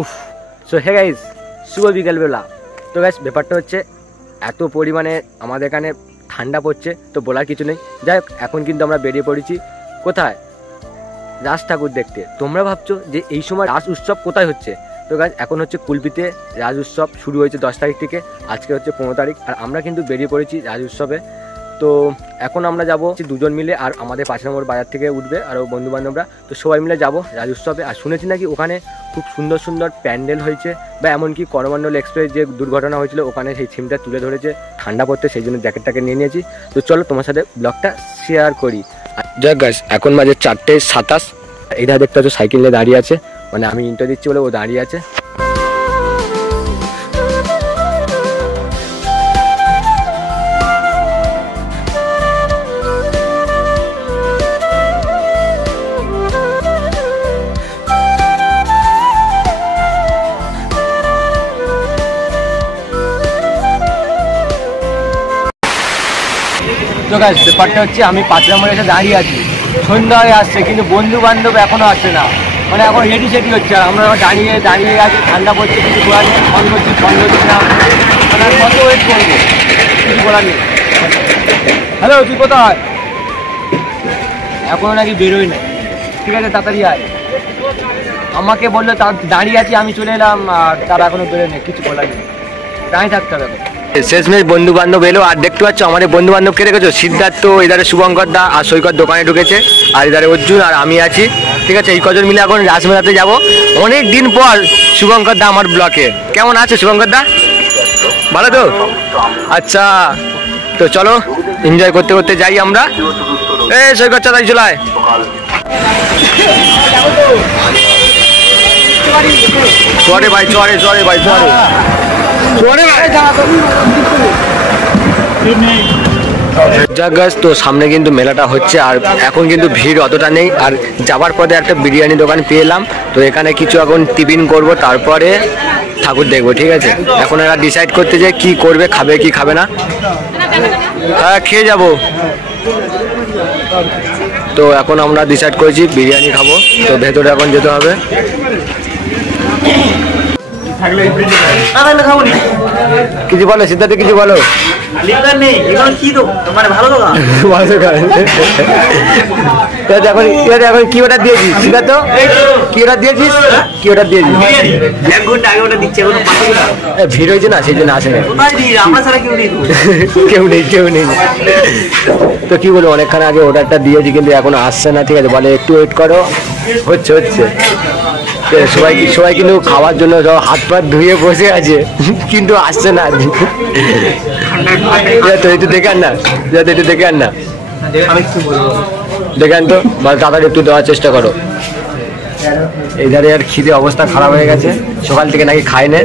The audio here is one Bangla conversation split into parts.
উফ। সো হে গাইস, শুভ বিকেলবেলা। তো গাইস ব্যাপারটা হচ্ছে এত পরিমাণে আমাদের এখানে ঠান্ডা পড়ছে, তো বলার কিছু নেই। যাই হোক, এখন কিন্তু আমরা বেরিয়ে পড়েছি কোথায়? রাজ ঠাকুর দেখতে। তোমরা ভাবছো যে এই সময় রাস উৎসব কোথায় হচ্ছে? তো গাইস এখন হচ্ছে কুলপিতে রাজ উৎসব শুরু হয়েছে 10 তারিখ থেকে, আজকে হচ্ছে 15 তারিখ। আর আমরা কিন্তু বেরিয়ে পড়েছি রাজ উৎসবে। তো এখন আমরা যাবো দুজন মিলে, আর আমাদের 5 নম্বর বাজার থেকে উঠবে আরও বন্ধু বান্ধবরা। তো সবাই মিলে যাবো রাজ উৎসবে। আর শুনেছি নাকি ওখানে খুব সুন্দর সুন্দর প্যান্ডেল হয়েছে, বা এমনকি করমণ্ডল এক্সপ্রেস যে দুর্ঘটনা হয়েছিল ওখানে সেই থিমটা তুলে ধরেছে। ঠান্ডা পড়তে সেই জন্য জ্যাকেটটাকে নিয়ে নিয়েছি। তো চলো তোমার সাথে ব্লগটা শেয়ার করি। যাক গাইস, এখন বাজে 4:27। এইটা দেখতে হচ্ছে সাইকেল নিয়ে দাঁড়িয়ে আছে, মানে আমি ইন্টার দিচ্ছি বলে ও দাঁড়িয়ে আছে। তো গাইস ব্যাপারটা হচ্ছে আমি 5 নম্বরে এসে দাঁড়িয়ে আছি, সন্ধ্যা হয়ে আসছে কিন্তু বন্ধু বান্ধব এখনো আসছে না, মানে এখন রেডি সেটি হচ্ছে। আর আমরা দাঁড়িয়ে আছি, ঠান্ডা পড়ছে, কিছু বলার নেই, ফোন করছি না, মানে কত ওয়েট করবো, কিছু বলার নেই। হ্যালো, তুই কোথায়? এখনো নাকি বেরোই না। ঠিক আছে, তাড়াতাড়ি আয়। আমাকে বললো দাঁড়িয়ে আছি, আমি চলে এলাম, আর তারা এখনো বেরোয় নেই, কিছু বলার নেই, দাঁড়িয়ে থাকতে হবে। শেষমেশ বন্ধু বান্ধব এলো। আর দেখতে পাচ্ছ আমাদের বন্ধু বান্ধবকে রেখেছো, সিদ্ধার্থ, এধারে শুভঙ্কর দা আর সৈকত দোকানে ঢুকেছে, আর এধারে অর্জুন আর আমি আছি। ঠিক আছে, এই কজন মিলে এখন রাসমেলাতে যাবো। অনেক দিন পর শুভঙ্কর দা আমার ব্লকে। কেমন আছে শুভঙ্কর দা? ভালো তো? আচ্ছা, তো চলো এনজয় করতে করতে যাই আমরা। এই সৈকত চালাই চলায়। চরে ভাই, চরে ভাই, চরে। তো সামনে কিন্তু মেলাটা হচ্ছে, আর এখন কিন্তু ভিড় অতটা নেই। আর যাবার পথে একটা বিরিয়ানি দোকান পেলাম, তো এখানে কিছু এখন টিফিন করব, তারপরে ঠাকুর দেখবো। ঠিক আছে, এখন এরা ডিসাইড করতে যে কি করবে, খাবে কি খাবে না। হ্যাঁ, খেয়ে যাব। তো এখন আমরা ডিসাইড করেছি বিরিয়ানি খাবো, তো ভেতরে এখন যেতে হবে। কিছু বলো সিদ্ধার্থ, কিছু বলো। এখন কি অর্ডার দিয়েছিস সিদ্ধার্থ? কি অর্ডার দিয়েছিস? কি অর্ডার দিয়েছিস? ভিড় হয়েছে না, সেই জন্য আসে না। কেউ নেই। তো কি বলবো, অনেকক্ষণ আগে অর্ডারটা দিয়েছি কিন্তু এখনো আসছে না। ঠিক আছে, বলে একটু ওয়েট করো, হচ্ছে। সবাই কিন্তু খাওয়ার জন্য হাত পা ধুয়ে বসে আছে, কিন্তু আসছে না। তো একটু দেখে আন না, দেখে আন তো, তাড়াতাড়ি একটু দেওয়ার চেষ্টা করো। এইধারে আর খিদে অবস্থা খারাপ হয়ে গেছে, সকাল থেকে নাকি খায় না।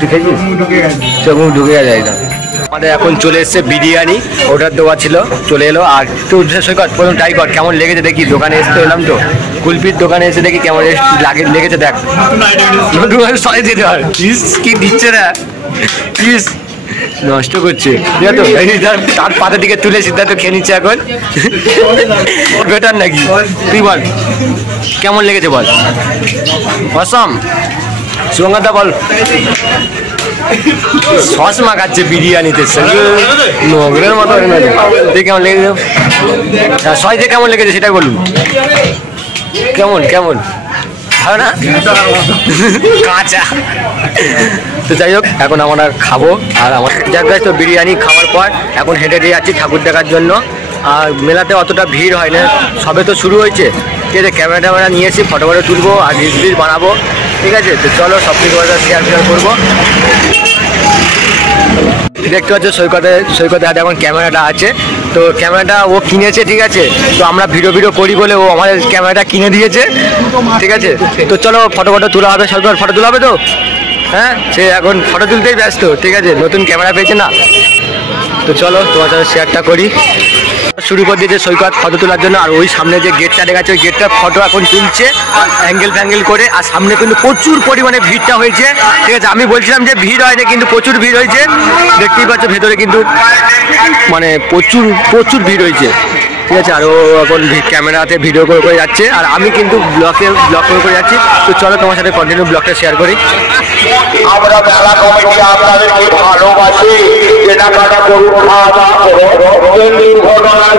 তুই খেয়েছিস? চোখ মুখ ঢুকে যায়। আমাদের এখন চলে এসছে বিরিয়ানি, অর্ডার দেওয়া ছিল, চলে এলো। আর তো সৈকত প্রথম ট্রাই কর, কেমন লেগেছে দেখি। দোকানে এসে এলাম তো, কুলপির দোকানে এসে দেখি কেমন লেগেছে দেখ। কি দিচ্ছে না, প্লিজ নষ্ট করছে। তার পাতা দিকে তুলে সিদ্ধার্থ খেয়ে নিচ্ছে এখন। বেটার নাকি? তুই বল কেমন লেগেছে, বল। অসম। শুভঙ্করদা বল। সস মাখাচ্ছে বিরিয়ানিতে, নোংরের মতো। কেমন লেগেছে? সস দিয়ে কেমন লেগেছে সেটাই বলুন। কেমন ভালো না? কাঁচা। তো যাই হোক, এখন আমরা খাবো। আর আমার জায়গায় তো বিরিয়ানি খাওয়ার পর এখন হেঁটে যাচ্ছি ঠাকুর দেখার জন্য। আর মেলাতে অতটা ভিড় হয় না, সবে তো শুরু হয়েছে। ঠিক আছে, ক্যামেরা নিয়েছি, ফটো তুলবো আর রিলস বানাবো। ঠিক আছে, তো চলো সব কিছু শেয়ার করবো। দেখতে পাচ্ছ সৈকতের হাতে এখন ক্যামেরাটা আছে, তো ক্যামেরাটা ও কিনেছে। ঠিক আছে, তো আমরা ভিডিও করি বলে ও আমাদের ক্যামেরাটা কিনে দিয়েছে। ঠিক আছে, তো চলো ফটো তোলা হবে। সৈকত ফটো তোলা হবে তো? হ্যাঁ, সে এখন ফটো তুলতেই ব্যস্ত। ঠিক আছে, নতুন ক্যামেরা পেয়েছে না। তো চলো তোমার সাথে শেয়ারটা করি। শুরু করে দিয়েছে সৈকত ফটো তোলার জন্য। আর ওই সামনে যে গেটটা দেখাচ্ছে, ওই গেটটার ফটো এখন তুলছে অ্যাঙ্গেল করে। আর সামনে কিন্তু প্রচুর পরিমাণে ভিড়টা হয়েছে। ঠিক আছে, আমি বলছিলাম যে ভিড় হয়নি, কিন্তু প্রচুর ভিড় হয়েছে। দেখতেই পাচ্ছ ভেতরে কিন্তু মানে প্রচুর ভিড় হয়েছে। ঠিক আছে। আর ও এখন ক্যামেরাতে ভিডিও করে যাচ্ছে, আর আমি কিন্তু ব্লগ করে যাচ্ছি। তো চলো তোমার সাথে কন্টিনিউ ব্লগটা শেয়ার করি। আমরা মেলা কমিটি আপনাদেরকে ভালোবাসি, কেনাকাটা করুন, খাওয়া দাওয়া করুন, দুর্ঘটনার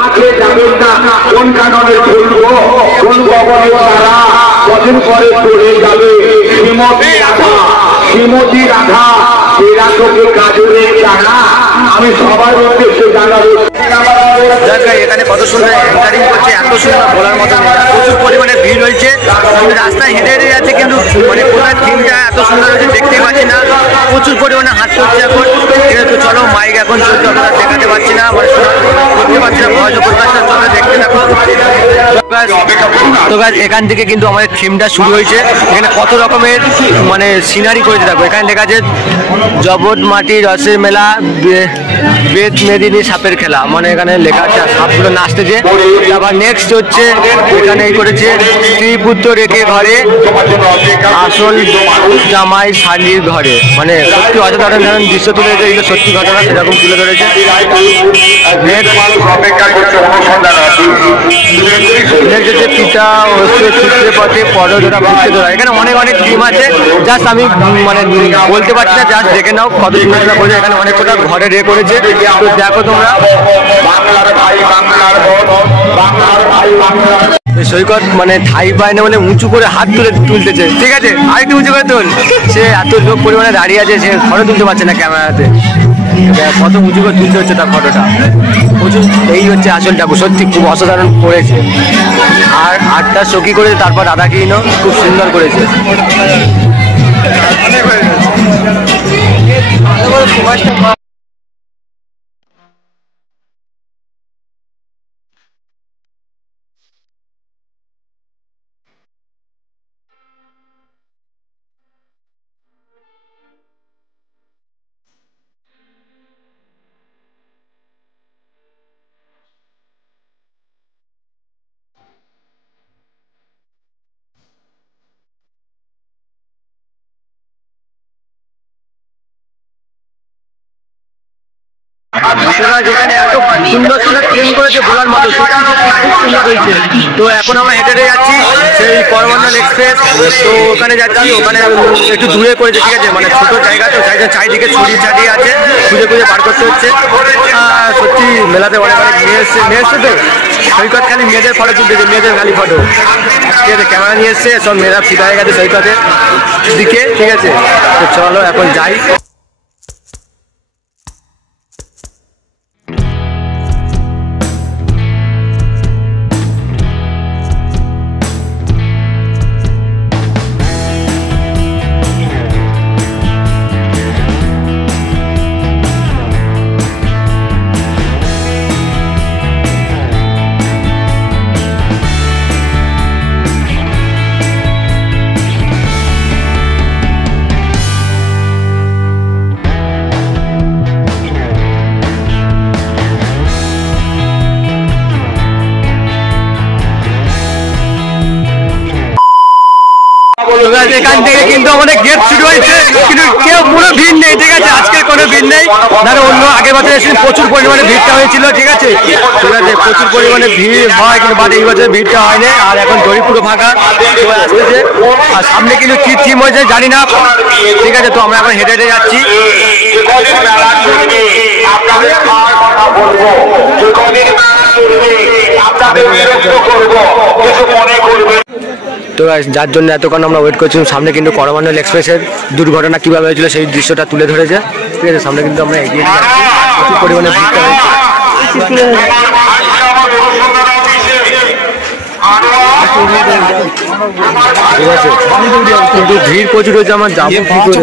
রাখে যাবেন না। কোন কারণে চলবো, কোন কবরে তারা কদিন পরে চলে যাবে। শ্রীমতী রাধা এরা তোকে কাজের টানা। আমি সবার উদ্দেশ্যে জানাবো, এখানে কত সুন্দর অ্যাঙ্কারিং করছে, এত সুন্দর বলার মতো নেই। প্রচুর পরিমাণে ভিড় হয়েছে, রাস্তায় হেঁটে হেঁটে যাচ্ছে, কিন্তু মানে কোথায় থিমটা এত সুন্দর হয়েছে দেখতেই পাচ্ছি না। প্রচুর পরিমাণে হাঁটতে হচ্ছে এখন। ঠিক আছে, তো চলো মাইক এখন চলছে, আমরা দেখাতে পারছি না, মানে করতে পারছি না, ভয় প্রকাশটা চলে দেখতে থাকো। তো গাছ এখান থেকে কিন্তু আমাদের থিমটা শুরু হয়েছে। এখানে কত রকমের মানে সিনারি করেছে দেখো। এখানে লেখা আছে জবট মাটি রসের মেলা, বেদ মেদিনী সাপের খেলা, মানে এখানে লেখা আছে সাপগুলো নাচতেছে। তারপর নেক্সট হচ্ছে এখানে এই করেছে স্ত্রী পুত্র রেখে ঘরে আসল জামাই শালির ঘরে, মানে সত্যি অসাধারণ দৃশ্য তুলে ধরেছে। এগুলো সত্যি ঘটনা সেরকম তুলে ধরেছে। হচ্ছে পিতা চিত্রে পথে পদধরা পুত্রে ধরা। এখানে অনেক অনেক থিম আছে, জাস্ট আমি মানে বলতে পারছি না, জাস্ট দেখে নাও কত সুন্দর করেছে। এখানে অনেক কটা ঘরে রে করেছে, তো দেখো তোমরা। সৈকত মানে ঠাই পায় না বলে উঁচু করে হাত তুলতেছে। ঠিক আছে, আরেকটু উঁচু করে তুল। সে এত লোক পরিমাণে দাঁড়িয়ে আছে, সে ফটো তুলতে পারছে না ক্যামেরাতে। কত উঁচু করে তুলতে হচ্ছে তার ফটোটা। প্রচুর এই হচ্ছে আসল ঠাকুর, সত্যি খুব অসাধারণ করেছে। আর আটটা সখী করেছে, তারপর রাধাকৃষ্ণ খুব সুন্দর করেছে। যেখানে এত সুন্দর সুন্দর ট্রেন করেছে বলার মতো, সুন্দর হয়েছে। তো এখন আমরা হেঁটে হেঁটে যাচ্ছি সেই করমণ্ডল এক্সপ্রেস। তো ওখানে যাচ্ছি, ওখানে একটু দূরে করেছে। ঠিক আছে, মানে ছোট জায়গা, তো চারিদিকে ছড়িয়ে ছাড়িয়ে আছে, খুঁজে খুঁজে পার করতে হচ্ছে। সত্যি মেলাতে অনেক অনেক মেয়ে এসছে তো সৈকত খালি মেয়েদের ফটো তুলতেছে, মেয়েদের খালি ফটো। ঠিক আছে, ক্যামেরা নিয়ে এসছে, সব মেয়েরা ফিদা হয়ে গেছে সৈকতের দিকে। ঠিক আছে, তো চলো এখন যাই। এখান থেকে কিন্তু আমাদের গেট শুরু হয়েছে, কিন্তু কেউ কোনো ভিড় নেই। ঠিক আছে, আজকে কোনো ভিড় নেই। ধরো অন্য আগের বছর এসে প্রচুর পরিমাণে ভিড়টা হয়েছিল। ঠিক আছে, প্রচুর পরিমাণে ভিড় হয়, কিন্তু বাট এই বছর ভিড়টা হয়নি। আর এখন দড়ি পুরো ফাঁকা সবাই আসতেছে। আর সামনে কিন্তু কি থিম হয়েছে জানি না। ঠিক আছে, তো আমরা এখন হেঁটে হেঁটে যাচ্ছি। তো যার জন্য এতক্ষণ আমরা ওয়েট করছিলাম, সামনে কিন্তু করমণ্ডল এক্সপ্রেসের দুর্ঘটনা কীভাবে হয়েছিল সেই দৃশ্যটা তুলে ধরেছে। ঠিক আছে, সামনে কিন্তু আমরা এগিয়ে যাচ্ছি, প্রচুর পরিমাণে ভিড়টা হয়েছে। ঠিক আছে, কিন্তু ভিড় প্রচুর হয়েছে। আমার যাবো কি করে,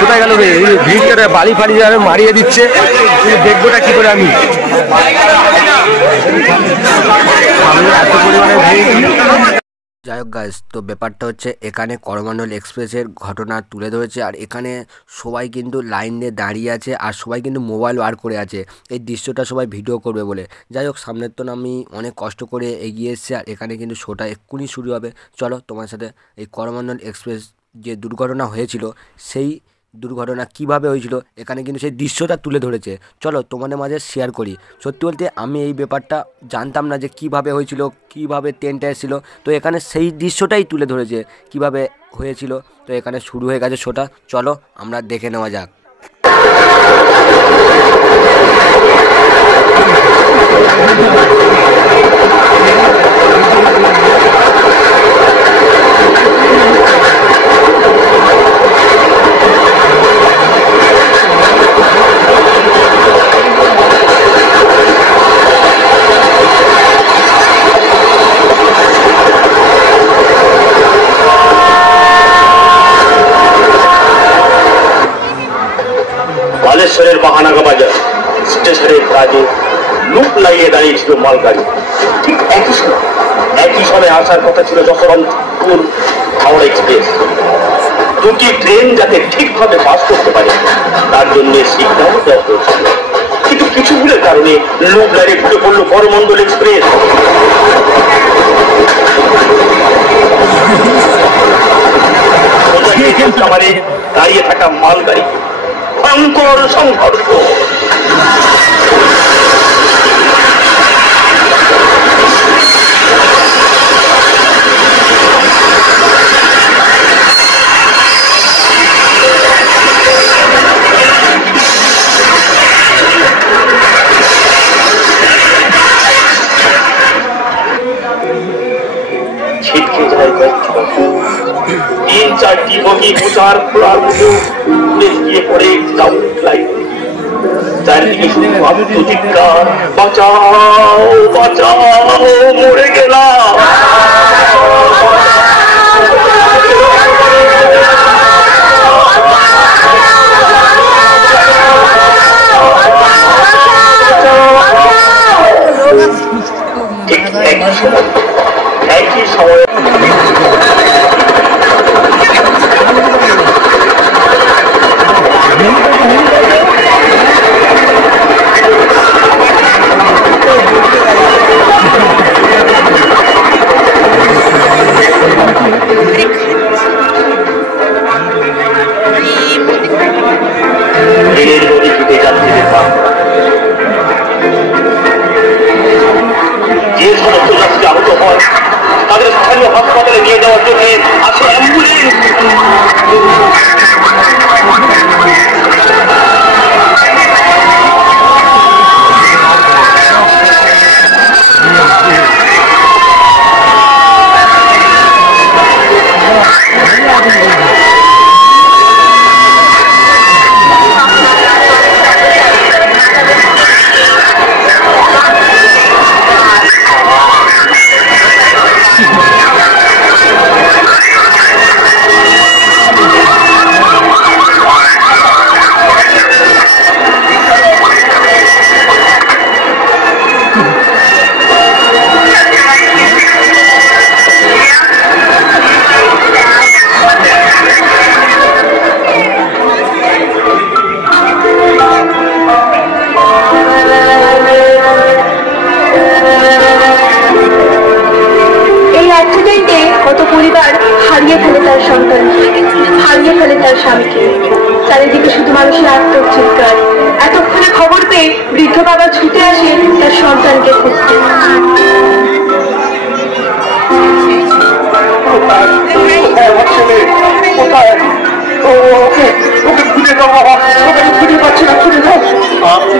কোথায় গেল রে এই ভিড়টা? বালি ফালি যাবে মারিয়ে দিচ্ছে, দেখবোটা কি করে আমি? এত পরিমাণে ভিড়। যাই হোক গাইস, তো ব্যাপারটা হচ্ছে এখানে করমণ্ডল এক্সপ্রেসের ঘটনা তুলে ধরেছে। আর এখানে সবাই কিন্তু লাইন দিয়ে দাঁড়িয়ে আছে, আর সবাই কিন্তু মোবাইল বার করে আছে এই দৃশ্যটা সবাই ভিডিও করবে বলে। যাই হোক, সামনের তো আমি অনেক কষ্ট করে এগিয়ে এসেছি, আর এখানে কিন্তু শোটা এক্ষুনি শুরু হবে। চলো তোমার সাথে এই করমণ্ডল এক্সপ্রেস যে দুর্ঘটনা হয়েছিল সেই দুর্ঘটনা কিভাবে হয়েছিল এখানে কিন্তু সেই দৃশ্যটা তুলে ধরেছে। চলো তোমাদের মাঝে শেয়ার করি। সত্যি বলতে আমি এই ব্যাপারটা জানতাম না যে কিভাবে হয়েছিল, কিভাবে ট্রেনটা এসেছিলো। তো এখানে সেই দৃশ্যটাই তুলে ধরেছে কিভাবে হয়েছিল। তো এখানে শুরু হয়ে গেছে শোটা, চলো আমরা দেখে নেওয়া যাক। বালেশ্বরের বাহানাগা বাজার স্টেশনের কাজে লুক লাগিয়ে দাঁড়িয়েছিল মালগাড়ি। ঠিক একই সময় আসার কথা ছিল যশবন্তপুর হাওড়া এক্সপ্রেস। দুটি ট্রেন যাতে ঠিকভাবে পাস করতে পারে তার জন্য সিগন্যাল দেওয়া হয়েছিল, কিন্তু কিছু ভুলের কারণে লুক লাইনে ঢুকে পড়ল করমণ্ডল এক্সপ্রেস। দাঁড়িয়ে থাকা মালগাড়ি ভয়ঙ্কর সংঘর্ষ। ছিটকে যায় কয়েকটি, 3-4টি বগি মোচার খোলার মতো উড়ে গিয়ে পড়ে ডাউন লাইন। চারিদিকে শুধু আত্মচিৎকার, বাঁচাও বাঁচাও, মরে গেলাম। ঠিক একই সময় যে সমস্ত যাত্রী আহত হয় তাদের স্থানীয় হাসপাতালে নিয়ে যাওয়ার জন্য আছে অ্যাম্বুলেন্স। হারিয়ে ফেলে তার স্বামীকে। চারিদিকে শুধু মানুষের আত্মচিৎকার। এতক্ষণে খবর পেয়ে বৃদ্ধ বাবা ছুটে আসে তার সন্তানকে খুঁজতে।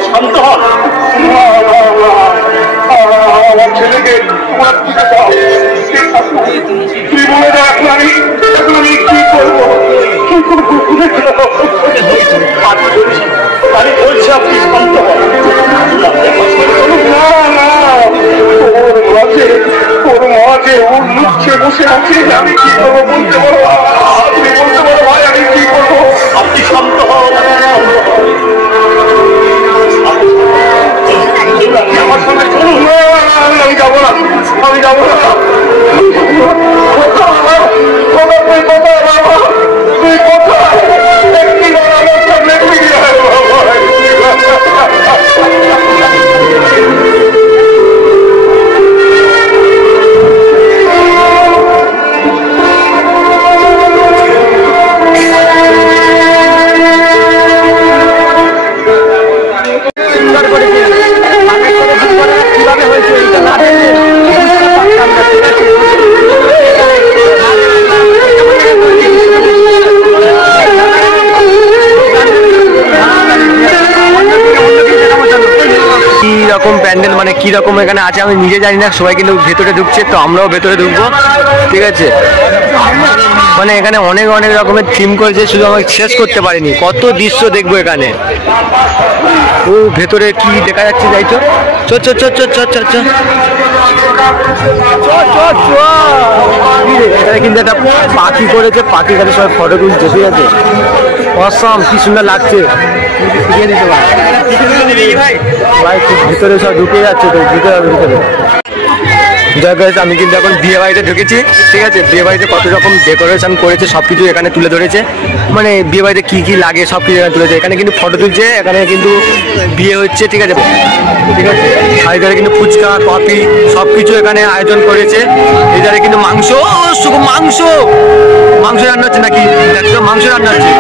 শান্ত হন, আমার ছেলেকে তুই বলে দাও, এখন আমি কি করবো? আমি বলছি আপনি শান্ত হন। ওর মাঝে ওর লুকছে বসে আছে, আমি কি করবো বলতে পারো? আপনি বলতে পারো ভাই আমি কি করবো? আপনি শান্ত হন, আমার সঙ্গে চলুন। আমি যাবো না, আমি যাবো না। মানে কীরকম এখানে আছে আমি নিজে জানি না, সবাই কিন্তু ভেতরে ঢুকছে, তো আমরাও ভেতরে ঢুকবো, ঠিক আছে। মানে এখানে অনেক অনেক রকমের থিম করেছে, শুধু আমাকে শেষ করতে পারিনি, কত দৃশ্য দেখবো এখানে। ও ভেতরে কি দেখা যাচ্ছে, যাই তো, এখানে কিন্তু একটা পাখি করেছে, পাখি খালি সবাই ফটো তুলছে, ঠিক আছে। অসম, কি সুন্দর লাগছে। ভাই ভিতরে সব ঢুকে যাচ্ছে, তো ঢুকে যাবে ভিতরে। যাই হোক আমি কিন্তু এখন বিয়ে বাড়িতে ঢুকেছি, ঠিক আছে। বিয়ে বাড়িতে কত রকম ডেকোরেশন করেছে সব কিছু এখানে তুলে ধরেছে, মানে বিয়ে বাড়িতে কী কী লাগে সব কিছু এখানে তুলেছে। এখানে কিন্তু ফটো তুলছে, এখানে কিন্তু বিয়ে হচ্ছে, ঠিক আছে, ঠিক আছে। আর এখানে কিন্তু ফুচকা, কফি সব কিছু এখানে আয়োজন করেছে। এধারে কিন্তু মাংস, মাংস মাংস রান্না হচ্ছে নাকি, মাংস রান্না হচ্ছে।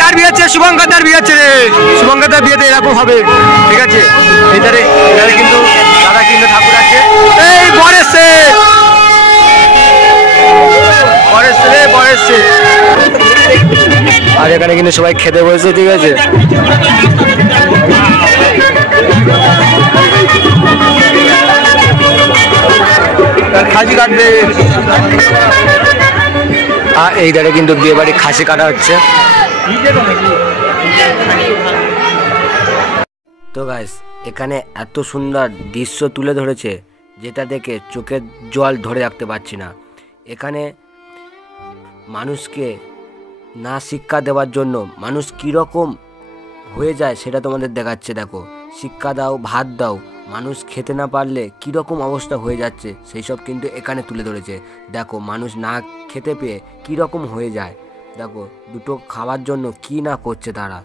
কার বিয়ে হচ্ছে? শুভঙ্কর দার বিয়ে হচ্ছে রে, শুভঙ্কর দার বিয়েতে এরকম হবে, ঠিক আছে। এধারে কিন্তু দাদা কিন্তু ঠাকুর আছে, এই বরেছে রে বরেছে। আর এখানে কিন্তু সবাই খেতে বসেছে, ঠিক আছে। খাসি কাটবে, আর এই ধারে কিন্তু বিয়ে বাড়ি খাসি কাটা হচ্ছে। তো গাইস এখানে এত সুন্দর দৃশ্য তুলে ধরেছে, যেটা দেখে চোখের জল ধরে রাখতে পারছি না। এখানে মানুষকে না শিক্ষা দেওয়ার জন্য মানুষ কীরকম হয়ে যায় সেটা তোমাদের দেখাচ্ছে। দেখো, শিক্ষা দাও, ভাত দাও, মানুষ খেতে না পারলে কীরকম অবস্থা হয়ে যাচ্ছে সেই সব কিন্তু এখানে তুলে ধরেছে। দেখো মানুষ না খেতে পেয়ে কীরকম হয়ে যায়, দেখো দুটো খাওয়ার জন্য কি না করছে তারা।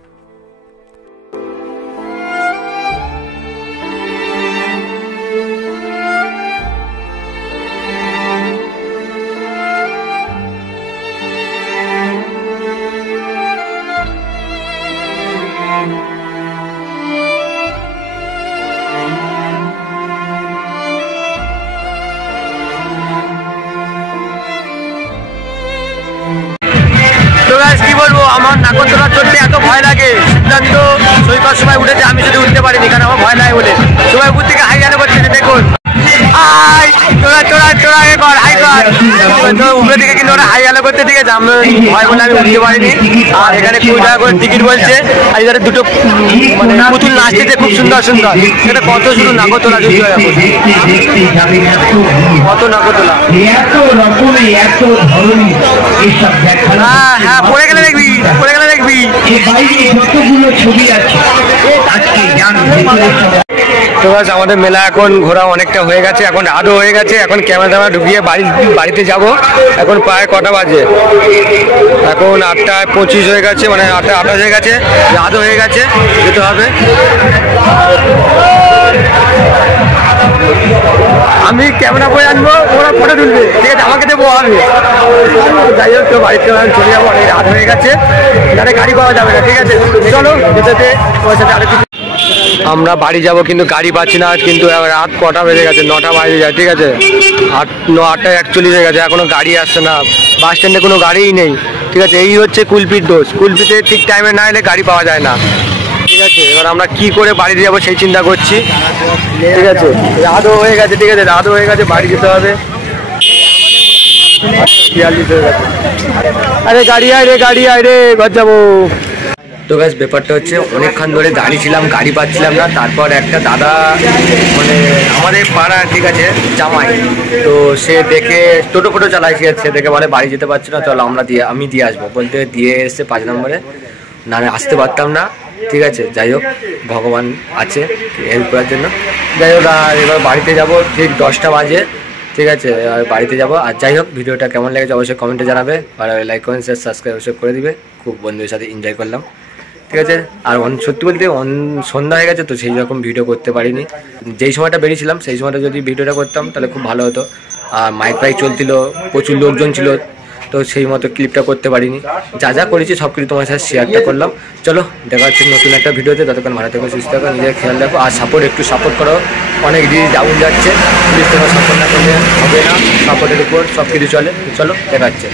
কি বলবো, আমার নাগরদোলা চড়তে এত ভয় লাগে। সিদ্ধান্ত সৈকত সময় উঠেছে, আমি শুধু উঠতে পারিনি, কারণ আমার ভয় লাগে বলে। সবাই উপর থেকে হাই আলো করছে, দেখুন উপরে দিকে কিন্তু ওরা হাই আলো করতে, ঠিক আছে। আমি ভয় বলে আমি উঠতে পারিনি। আর এখানে 20 টাকা করে টিকিট বলছে, আর এখানে দুটো মানে পুতুল নাচতেছে খুব সুন্দর সুন্দর। সেটা কত শুধু নাগরদোলা যুক্ত হয়ে যাবে, কত নাগরদোলা। হ্যাঁ হ্যাঁ, পড়ে গেলে দেখবি, পড়ে গেলে দেখবি। তো বাস আমাদের মেলা এখন ঘোরা অনেকটা হয়ে গেছে, এখন রাতও হয়ে গেছে। এখন ক্যামেরা ট্যামেরা ঢুকিয়ে বাড়িতে যাব। এখন প্রায় কটা বাজে? এখন 8:25 হয়ে গেছে, মানে 8:28 হয়ে গেছে, রাতও হয়ে গেছে, যেতে হবে। আমি ক্যামেরা করে আনবো, ওরা ফটো তুলবে, ঠিক আছে, আমাকে দেবো আমি। যাই হোক, তো বাড়িতে চলে যাবো, অনেক রাত হয়ে গেছে, যাতে গাড়ি পাওয়া যাবে না, ঠিক আছে। চলো যেতে ওর সাথে আরো কিছু। আমরা বাড়ি যাব কিন্তু গাড়ি পাচ্ছি না, কিন্তু রাত কটা বেজে গেছে, 9টা বাজে যায়, ঠিক আছে। 8:41 হয়ে গেছে, এখনো গাড়ি আসছে না। বাস স্ট্যান্ডে কোনো গাড়িই নেই, ঠিক আছে। এই হচ্ছে কুলপির দোষ, কুলপিতে ঠিক টাইমে না এলে গাড়ি পাওয়া যায় না, ঠিক আছে। এবার আমরা কি করে বাড়িতে যাবো সেই চিন্তা করছি, ঠিক আছে। রাতও হয়ে গেছে, ঠিক আছে, রাতও হয়ে গেছে, বাড়ি যেতে হবে। 42 হয়ে গেছে। আরে গাড়ি আয় রে, গাড়ি আয় রে, ঘর যাবো। তো গাছ ব্যাপারটা হচ্ছে, অনেকক্ষণ ধরে দাঁড়িয়েছিলাম, গাড়ি পাচ্ছিলাম না। তারপর একটা দাদা, মানে আমাদের পাড়া, ঠিক আছে, জামাই, তো সে দেখে টোটো ফোটো চালাইছে, সে দেখে বলে বাড়ি যেতে পারছি না, চলো আমি দিয়ে আসবো বলতে দিয়ে এসে 5 নম্বরে। না আসতে পারতাম না, ঠিক আছে। যাই হোক, ভগবান আছে হেল্প করার জন্য। যাই হোক, আর এবার বাড়িতে যাব ঠিক 10টা বাজে, ঠিক আছে। আর বাড়িতে যাবো। আর যাই হোক, ভিডিওটা কেমন লেগেছে অবশ্যই কমেন্টে জানাবে, আর লাইক কমেন্ট শেয়ার সাবস্ক্রাইব ওসব করে দিবে। খুব বন্ধুদের সাথে এনজয় করলাম, ঠিক আছে। আর সত্যি বলতে সন্ধ্যা হয়ে গেছে, তো সেই রকম ভিডিও করতে পারিনি। যেই সময়টা বেরিয়েছিলাম সেই সময়টা যদি ভিডিওটা করতাম তাহলে খুব ভালো হতো। আর মাইক ফাইক চলছিল, প্রচুর লোকজন ছিল, তো সেই মতো ক্লিপটা করতে পারিনি। যা যা করেছি সব কিছু তোমার সাথে শেয়ারটা করলাম। চলো দেখা হচ্ছে নতুন একটা ভিডিওতে, ততক্ষণ ভালো থেকো, সুস্থ থাকো, নিজের খেয়াল রাখো। আর একটু সাপোর্ট করো, অনেক রিচ ডাউন যাচ্ছে, প্লিজ তোমরা সাপোর্ট না করলে হবে না। সাপোর্টের উপর সব কিছু চলে। চলো দেখা হচ্ছে।